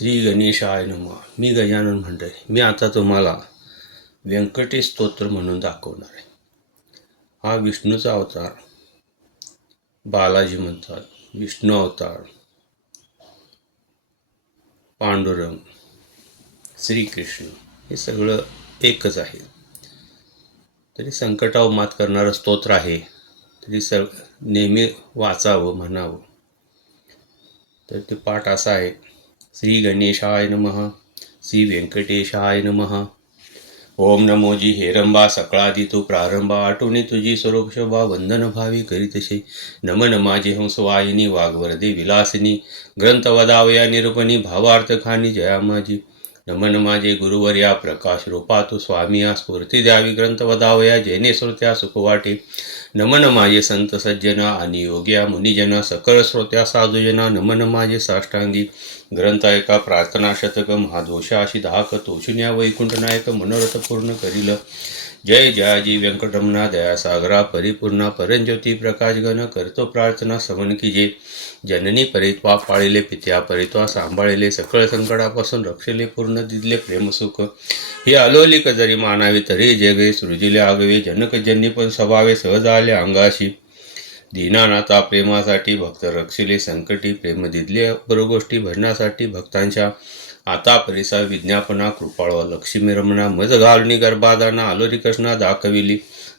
श्री गणेशाय नमः. मी गजानन म्हणतोय. मी आता तुम्हाला व्यंकटेश स्तोत्र म्हणून दाखवणार आहे. हा विष्णूचा अवतार बालाजी म्हणतात, विष्णू अवतार, पांडुरंग, श्रीकृष्ण हे सगळं एकच आहे. तरी संकटावर मात करणारं स्तोत्र आहे, तरी नेहमी वाचावं म्हणावं. तर ते पाठ असा आहे: श्री गणेशाय नमः, श्री व्यंकटेशाय नमः. ओम नमो जी हेरंबा, सकळादी तू प्रारंभा, आठवणी तुझी स्वरूप शोभा, वंदन भावी करीतसे. नमन माझे हंसवाहिनी, वाग्वरदे विलासिनी, ग्रंथ वदावया निरूपणी, भावार्थ खानी जया माझी. नमन माझे गुरुवर्या, प्रकाश रूपा तू स्वामिया, स्फूर्ती द्यावी ग्रंथ वदावया, जेने श्रोत्या सुख वाटे. नमन माझे संत सज्जना आणि योग्या मुनिजना, सकळ श्रोत्या साधुजना. नमन माझे साष्टांगी, ग्रंथ ऐका प्रार्थना शतक, महादोषाशी दाहक, तोषुन्या वैकुंठ नायक, मनोरथ पूर्ण करील. जय जयाजी व्यंकटरमणा, दयासागरा परिपूर्णा, परंज्योती प्रकाश गण, करतो प्रार्थना श्रवण कीजे. जननी परित्वा पाळिले, पित्या परित्वा सांभाळिले, सकळ संकटापासून रक्षले, पूर्ण दिदले प्रेमसुख. हे अलोलिक जरी मानावे, तरी जगे सृजिले आगवे. जनक जन्नी पण स्वभावे, सहज आले अंगाशी. दीनानाथा प्रेमासाठी, भक्त रक्षिले संकटी, प्रेम दिदले बरोगोष्टी भजनासाठी भक्तांच्या. आता परिसा विज्ञापना, कृपाळवा लक्ष्मी रमणा, मज घालणी गर्भादाना, आलोरी कृष्णा दाखविली.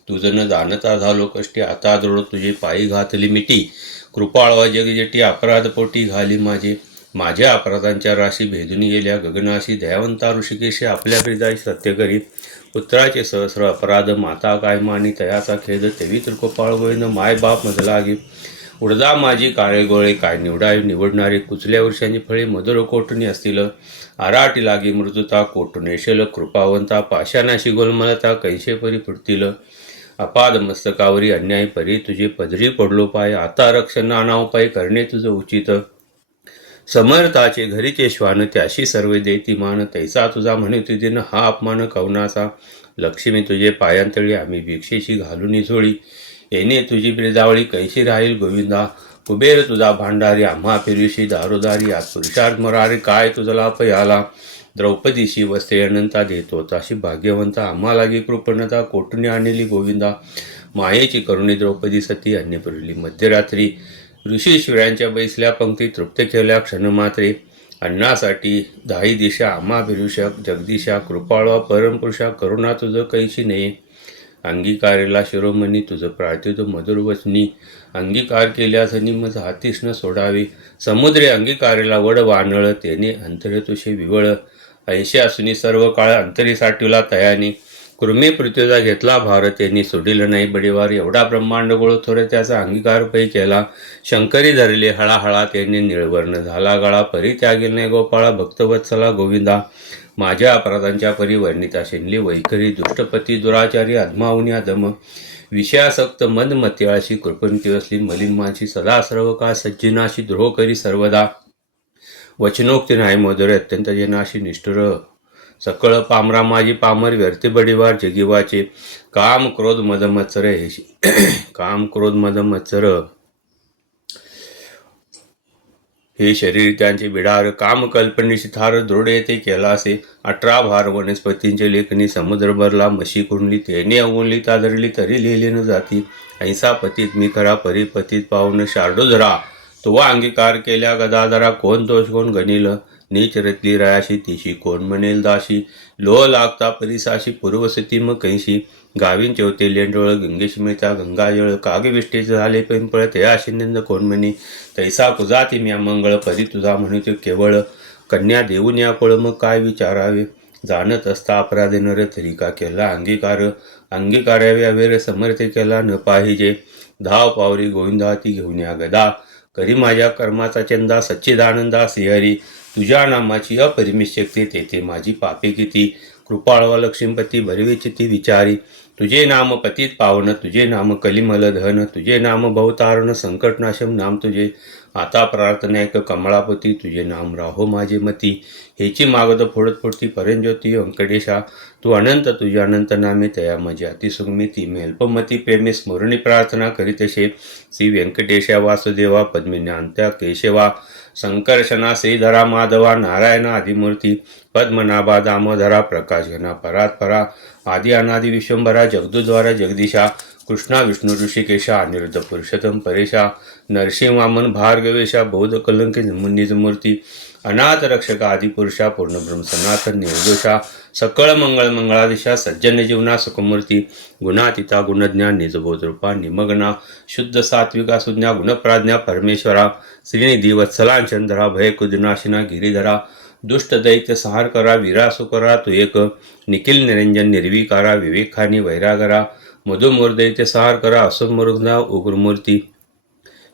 तुझं न जाणता झालो कष्टी, आता दृढ तुझे पायी घातली मिटी. कृपाळवा जगजटी, अपराध पोटी घाली माझे. माझ्या अपराधांच्या राशी भेदून गेल्या गगनाशी. दयावंता ऋषिकेशी, आपल्या हृदयात सत्य करी. पुत्राचे सहस्र अपराध, माता काय मानी तयाचा खेद. तेवी कृपाळ गोविंद, माय बाप मज लागे. उडदा माझी काळे गोळे, काय निवडणारे. कुचल्या वर्षांची फळे, मधुर कोटणी असतील. आराटी लागी मृत्युता, कोटून येशल कृपावंता. पाशानाशी गोलमलता, कैसे परी फुटतील. अपाद मस्तकावरी अन्याय परी, तुझे पदरी पडलो पाय. आता रक्षण नाना उपाय, करणे तुझं उचित. समर्थाचे घरीचे श्वान, त्याशी सर्व देती मान. तैसा तुझा म्हणती दिन, हा अपमान कवनाचा. लक्ष्मी तुझे पायांतळी, आम्ही भिक्षेशी घालून झोळी. येणे तुझी ब्रेदावळी, कैशी राहील गोविंदा. कुबेर तुझा भांडारी, आम्हा फिरविशी दारोदारी. आज पुरुषार्थ मरारी, काय तुझा लाभ याला. द्रौपदीशी वस्त्रे अनंता, देतो ताशी भाग्यवंता. आम्हा लागी कृपणता, कोटणी आणली गोविंदा. मायेची करुणी द्रौपदी सती, अन्य पुरली मध्यरात्री. ऋषीश्वरांच्या बैसल्या पंक्ती, तृप्त केल्या क्षणमात्रे. अन्नासाठी दाही दिशा, आम्हा फिरुषा जगदीशा. कृपाळवा परमपुरुषा, करुणा तुझं कैशी नये. अंगीकारेला शिरोमणी, तुझं प्रार्थित मधुर वचनी. अंगीकार केल्यास मज हातीस न सोडावे. समुद्रे अंगीकारेला वड वानळ, तेने अंतरे तुझे विवळ. ऐशी असूनी सर्व काळ, अंतरी साठविला तयाने. कुर्मे पृथ्वीचा घेतला भार, त्यांनी सोडिलं नाही बडेवार. एवढा ब्रह्मांड गोळ थोर, त्याचा अंगीकार पै केला. शंकरी धरले हळाहळा, त्यांनी निळवर्ण झाला गळा. परित्यागेल नाही गोपाळा, भक्तवत्सला गोविंदा. माझ्या अपराधांच्या परिवर्णिता, शेनली वैखरी. दुष्टपती दुराचारी, अधमावनी अधम. विषयासक्त मंदमत्याळाशी, कृपणती असली मलिन मानशी. सदा सर्व काळ सज्जनाशी, द्रोह करी सर्वदा. वचनोक्ती नाही मधुर, अत्यंत जनाशी निष्ठुर. सकळ पामरा माझी पामर, व्यर्थे बडीवार जगीवाचे. काम क्रोध मद मत्सर हे काम क्रोध मद मत्सर हे शरीर त्यांचे बिडार. काम कल्पनेशी थार, दृढ येते केलासे. 18 भार वनस्पतींचे लेखनी, समुद्र भरला मशी कुंडली. तेने अवगुणली तादरली, तरी लिहिले न जाती. ऐसा पतीत मी खरा, परिपतीत पाहून शार्दूधरा. तुवा अंगीकार केल्या गदाधरा, कोण दोष कोण गणिल. नीच रतली रयाशी, तिशी कोण म्हणेल दाशी. लोह लागता परिसाशी, पूर्वसती मग कैशी. गावींचे होते लेंडोळ, गंगेशी मिळता गंगाजळ. कागविष्टेचे झाले पिंपळ, तया शिंद कोण म्हणे. तैसा कुजाती म्या मंगळ, परी तुझा म्हणतो केवळ. कन्या देऊन या पळ, मग काय विचारावे. जाणत असता अपराधे नर, तरी का केला अंगीकार. अंगीकाराव्या वेर समर्थ केला न पाहिजे. धाव पावरी गोविंदा, ती घेऊन या गदा. करी माझ्या कर्माचा चंदा, सच्चिदानंदा श्रीहरी. तुझ्या नामाची अपरिमित शक्ती, तेथे माझी पापे किती. कृपाळवा लक्ष्मीपती, भरवेची ती विचारी. तुझे नाम पतित पावन, तुझे नाम कलिमल धन. तुझे नाम भवतारण, संकटनाशम नाम तुझे. आता प्रार्थनेक कमळापती तुझे नाम राहो माझे मती. हेची मागत फोडत फोडती परंज्योती व्यंकटेशा. तू अनंत तुझे अनंत नामे तया माझी अतिसुगमिती. मेल्पमती प्रेमे स्मरणी प्रार्थना करीतशे. श्री व्यंकटेशा वासुदेवा पद्मिन्यांत्या केशवा. संकर्षणा श्रीधरा माधवा नारायणा आदिमूर्ती. पद्मनाभा दामोदरा प्रकाश घना परात्परा. आदि अनादि विश्वंभरा जगदुद्वारा जगदीशा. कृष्णा विष्णू ऋषिकेशा अनिरुद्ध पुरुषोत्तम परेशा. नरसिंह वामन भार्गवेशा बौद्ध कलंकी निजमूर्ती. अनाथ रक्षका आदिपुरुषा पूर्णब्रह्म सनातन निर्दोषा. सकळ मंगळ मंगळादिशा सज्जन जीवना सुखमूर्ती. गुणातीता गुणज्ञा निजबोध रूपा निमग्ना. शुद्ध सात्विका सुज्ञा गुणप्राज्ञा परमेश्वरा. श्रीनिधी वत्सलांचंद्रा भयकुदिनाशिना गिरीधरा. दुष्ट दैत्य संहार करा वीरासुकरा तू एक. निखिल निरंजन निर्विकारा विवेकानी वैरागरा. मधुमूर दैत्य संहार करा असुरमूर्धा उग्रमूर्ती.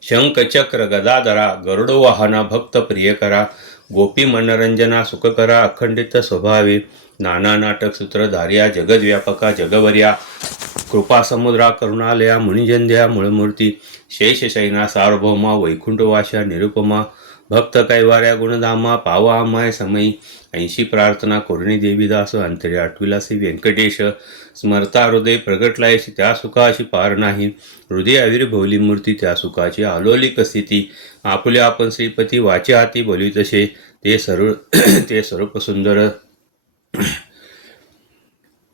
शंख चक्र गदाधरा गरुड वाहना भक्त प्रिय करा. गोपी मनरंजना सुख करा अखंडित स्वभावे. नाना नाटक सूत्रधार्या जगद्व्यापका जगवर्या. कृपा समुद्रा करुणालया मुनिजंद्या मूळमूर्ती. शेषशयना सार्वभौमा वैकुंठवाशा निरुपमा. भक्त कैवाऱ्या गुणधामा पावा अमाय समयी. 80 प्रार्थना करुणी देवीदास अंतरी आठविलासी व्यंकटेश. स्मरता हृदय प्रगटलायशी त्या सुखाची पार नाही. हृदय आविर्भवली मूर्ती त्या सुखाची आलोलिक स्थिती. आपुले आपण श्रीपती वाचे हाती बोलवी तसे. ते स्वरूप सुंदर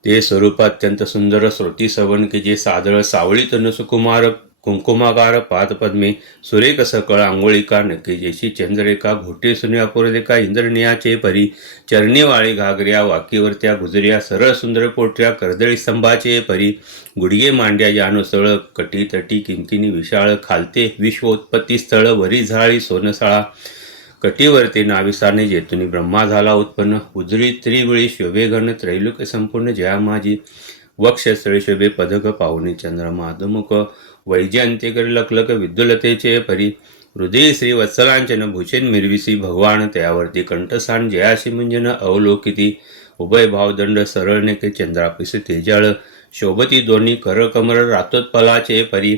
ते स्वरूप अत्यंत सुंदर श्रोती सवन की जे सादळ सावळी तनु सुकुमार. कुंकुमागार पादपद्मे सुरेख सकळ आंघोळिका नक्की जेशी चंद्रेका. घोटे सुने अपुरदेका इंद्रनियाचे परी. चरणीवाळी घागऱ्या वाकीवरत्या गुजऱ्या. सरळ सुंदर पोटऱ्या कर्दळी स्तंभाचे परी. गुडगे मांड्या यानुसळ कटी तटी किंकिनी विशाळ. खालते विश्व उत्पत्ती स्थळ वरी झाळी सोनसळा. कटीवरती नाविसाने जेतुनी ब्रह्मा झाला उत्पन्न. उजळी त्रिवेळी शोभेघन त्रैलोक संपूर्ण जया माझी. वक्षस्थळी शोभे पदक पाहुणी चंद्रमा अधमुख. वैजयंतेकर लकलक विद्युलतेचे परी. हृदय श्री वत्सलांचन भूषण मिरविसी भगवान त्यावरती कंठसान जयाशी मुंजन अवलोकिती. उभय भावदंड सरळ नेके चंद्रापिस तेजाळ. शोभती दोन्ही कर कमर रातोत्पलाचे परी.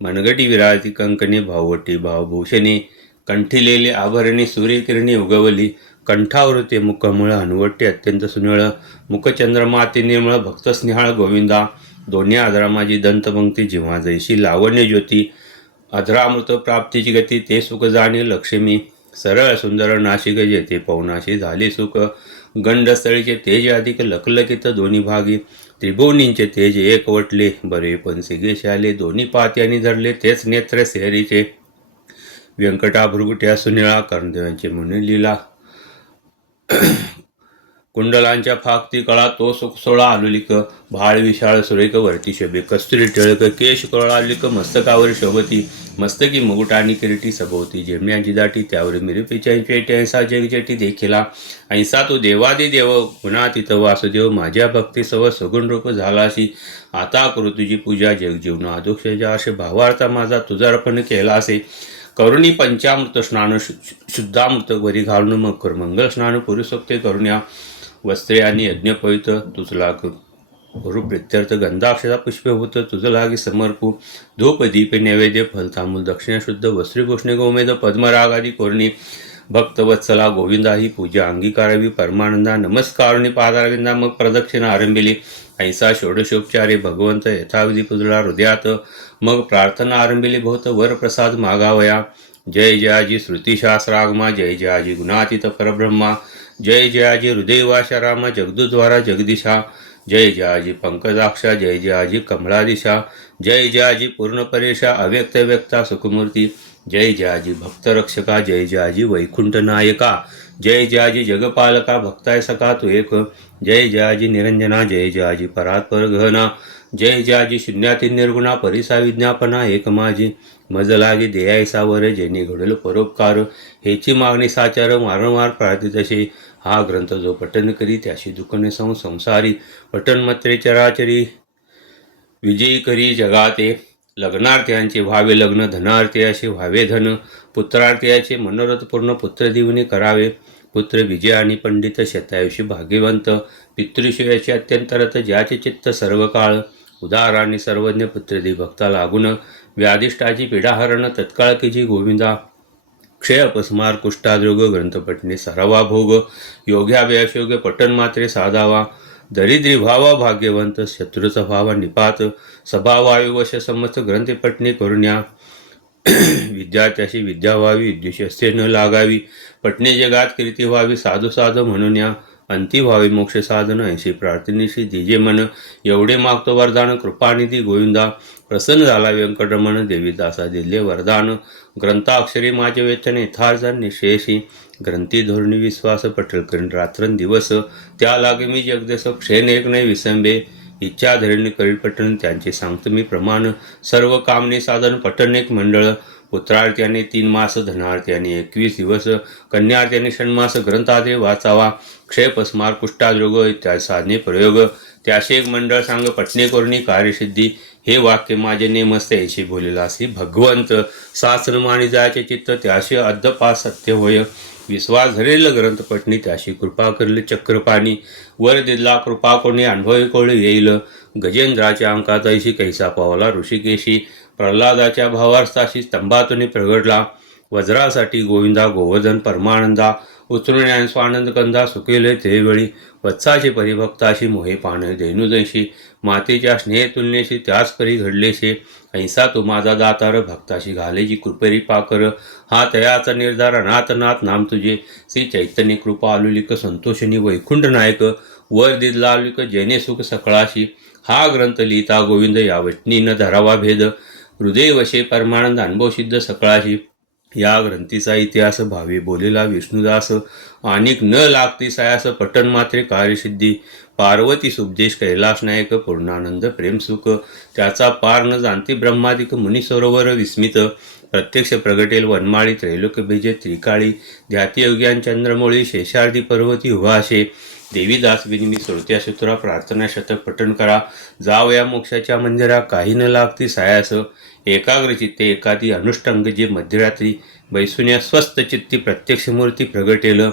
मनगटी विराळती कंकणे भाववटी भावभूषणे. कंठिलेले आभरणी सूर्यकिरणी उगवली. कंठावृते मुखमळ हनुवट्टे अत्यंत सुनिळ. मुखचंद्रमा अति निर्मळ भक्तस्नेहाळ गोविंदा. दोन्ही आदरा माझी दंतपंक्ती जिव्हा जैशी लावण्य ज्योती. अधरामृत प्राप्तीची गती ते सुख जाणे लक्ष्मी. सरळ सुंदर नाशिक जेते पवनाशी झाले सुख. गंडस्थळीचे तेज अधिक लखलखित दोन्ही भागी. त्रिभुवनींचे तेज एकवटले बरे पण सिगेशाले. दोन्ही पात्यानी धरले तेच नेत्र सेहरीचे. व्यंकटा भृगुट्या सुनिळा कर्णदेवांचे मुनी लीला. कुंडलांच्या फाकती कळा तो सोळा आलुलिक. भाळ विशाळ सुरेख वरती शोभे कस्तुरी टिळक. केश कळालिक मस्तकावर शोभती. मस्तकी मुकुट आणि किरीटी सभोवती. जेमण्याची दाटी त्यावर मिरपेच्या पेटी. ऐसा जगजेटी देखिला. ऐसा तो देवादिदेव गुणातीत वासुदेव. माझ्या भक्ती सव सगुण रूप झालाशी. आता करू तुझी पूजा जगजीवन अधोक्षजा. असे भावार्था माझा तुझा अर्पण केला असे. करुणी पंचामृत स्नान शुद्धामृत वरी घालून मग कर मंगल स्नान पुरुषोक्ते करुण्या. वस्त्रे आणि यज्ञपवित तुझ लाग गुरु प्रित्यर्थ. गंधाक्षरा पुष्पभूत तुझ लागी समर्पू. धूप दीप नैवेद्य फलतामूल दक्षिणा शुद्ध. वस्त्री भूषणे गोमेद पद्मराग आदी कोरणी. भक्तवत्सला गोविंदा ही पूजा अंगीकारावी परमानंदा. नमस्कारुणी पादारविंदा मग प्रदक्षिणा आरंभिली. ऐसा षोडशोपचारे भगवंत यथाविधी पुजला हृदयात. मग प्रार्थना आरंभिली बहुत वर प्रसाद मागावया. जय जयाजी श्रुतिशास्त्रागमा. जय जयाजी गुणातीत परब्रह्मा. जय जयाजी हृदयवाशा रामा. जगदुद्वारा जगदीशा. जय जयाजी पंकजाक्षा. जय जयाजी कमळादिशा. जय जयाजी पूर्णपरेशा अव्यक्त व्यक्ता सुखमूर्ती. जय जयाजी भक्तरक्षका. जय जयाजी वैकुंठ नायका. जय जयाजी जगपालका. भक्ताय सखा तू एक. जय जयाजी निरंजना. जय जयाजी परात्पर गहना. जय जयाजी शून्याती निर्गुणा. परिसा विज्ञापना एक माझी. मज लागे देयायसा वर. जेणे घडल परोपकार. हेची मागणी साचार वारंवार प्रार्थी तसे. हा ग्रंथ जो पठन करी त्याशी दुःखने संसारी. पठन मत्रे चराचरी विजयी करी जगाते. लग्नार्थ्यांचे व्हावे लग्न. धनार्थी असे व्हावे धन. पुत्रार्थ्याचे मनोरथ पूर्ण. पुत्र दिवनी करावे. पुत्र विजय आणि पंडित. शतायुषी भाग्यवंत. पितृशिवाचे अत्यंत रथ. ज्याचे चित्त सर्व काळ. उदार आणि सर्वज्ञ. पुत्रदी भक्ता लागून. व्याधिष्ठाची पीडाहरण तत्काळ की जी गोविंदा. क्षय अपस्मार कुष्ठाद्रोग ग्रंथपटणे सरावा भोग योग्याभ्यासयोग पठन मात्रे साधावा दरिद्री व्हावा भाग्यवंत शत्रूचा व्हावा निपात सभावायुवश समस्त ग्रंथपटणे करुण्या विद्यार्थ्याशी विद्या व्हावी विद्युषस्थे न लागावी पटणे जगात कीर्ती व्हावी साधू साध म्हणून या अंती व्हावी मोक्ष साधन ऐशी प्रार्थनेशी दिजे मन एवढे मागतो वरदान कृपानिधी गोविंदा प्रसन्न झाला व्यंकटरमण देवीदासा दिल्ले वरदान ग्रंथाक्षरी माझे वेचन यथार्जन निशेषी ग्रंथी धोरणी विश्वास पठल करीन रात्रंदिवस त्या लागे मी जगदस क्षेण एक नाही विसंबे इच्छा धरणी करील पठण त्यांचे सांगतो मी प्रमाण सर्व कामने साधन पठण एक मंडळ पुत्रार्थ्याने 3 मास धनार्थ्याने 21 दिवस कन्यार्थ्याने षण्मास ग्रंथादे वाचावा क्षयपस्मार कुष्ठाद्रोग इत्यादी साधने प्रयोग त्याशी एक मंडळ सांग पटणे करुणी कार्यसिद्धी हे वाक्य माझे नेमस्ते ऐशी बोलेला असे भगवंत सासन मानी जायचे चित्त त्याशी अद्दपा सत्य होय विश्वास धरेल ग्रंथ पटणी त्याशी कृपा करेल चक्रपाणी वर दिला कृपा कोणी अनुभवी कोळी येईल गजेंद्राच्या अंकात ऐशी कैसा पावला ऋषिकेशी प्रल्हादाच्या भावार्थाशी स्तंभातून प्रगटला वज्रासाठी गोविंदा गोवर्धन परमानंदा उचलून स्वानंद कंदा सुकेले तेवेळी वत्साची परिभक्ताशी मोहे पान धेनुजैशी मातेच्या स्नेह तुलनेशी त्याच परी घडलेशे ऐसा तो माझा दातार भक्ताशी घालेची कृपेरी पाकर हा तयाचा निर्धार अनाथनाथ नाम तुझे श्री चैतन्य कृपा आलुलिक संतोषिनी वैकुंठ नायक वर दिदला आलुलिक जैने सुख सकळाशी हा ग्रंथ लिहिता गोविंद या वचनी न धरावा भेद हृदय वशे परमानंद अनुभव सिद्ध सकळाशी या ग्रंथीचा इतिहास भावी बोलेला विष्णुदास अनेक न लागती सायास पठण मात्रे कार्यसिद्धी पार्वती सुपदेश कैलास नायक पूर्णानंद प्रेमसुख त्याचा पार न जाणती ब्रह्मादिक मुनी सरोवर विस्मित प्रत्यक्ष प्रगटेल वनमाळी त्रैलोक्य बेजे त्रिकाळी ध्यातीयोग्यान चंद्रमोळी शेषार्धी पर्वती उभाशे देवीदास विनिमी श्रोत्या सूत्रा प्रार्थना शतक पठण करा जावया मोक्षाच्या मंदिरा काही न लागती सायास एकाग्रचित्ते एखादी अनुष्टांग जे मध्यरात्री बैसुन्या स्वस्थ चित्ती प्रत्यक्ष मूर्ती प्रगटेल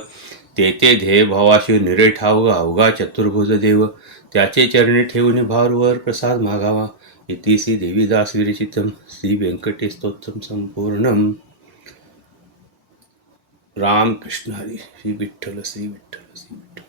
ते ध्येय भावाशी निरे ठाव अवघा चतुर्भुज देव त्याचे चरणी ठेवून भाववर प्रसाद मागावा इति श्री देवीदास विरचितम श्री व्यंकटेश स्तोत्रम संपूर्णम राम कृष्ण हरी श्री विठ्ठल श्री विठ्ठल श्री विठ्ठल.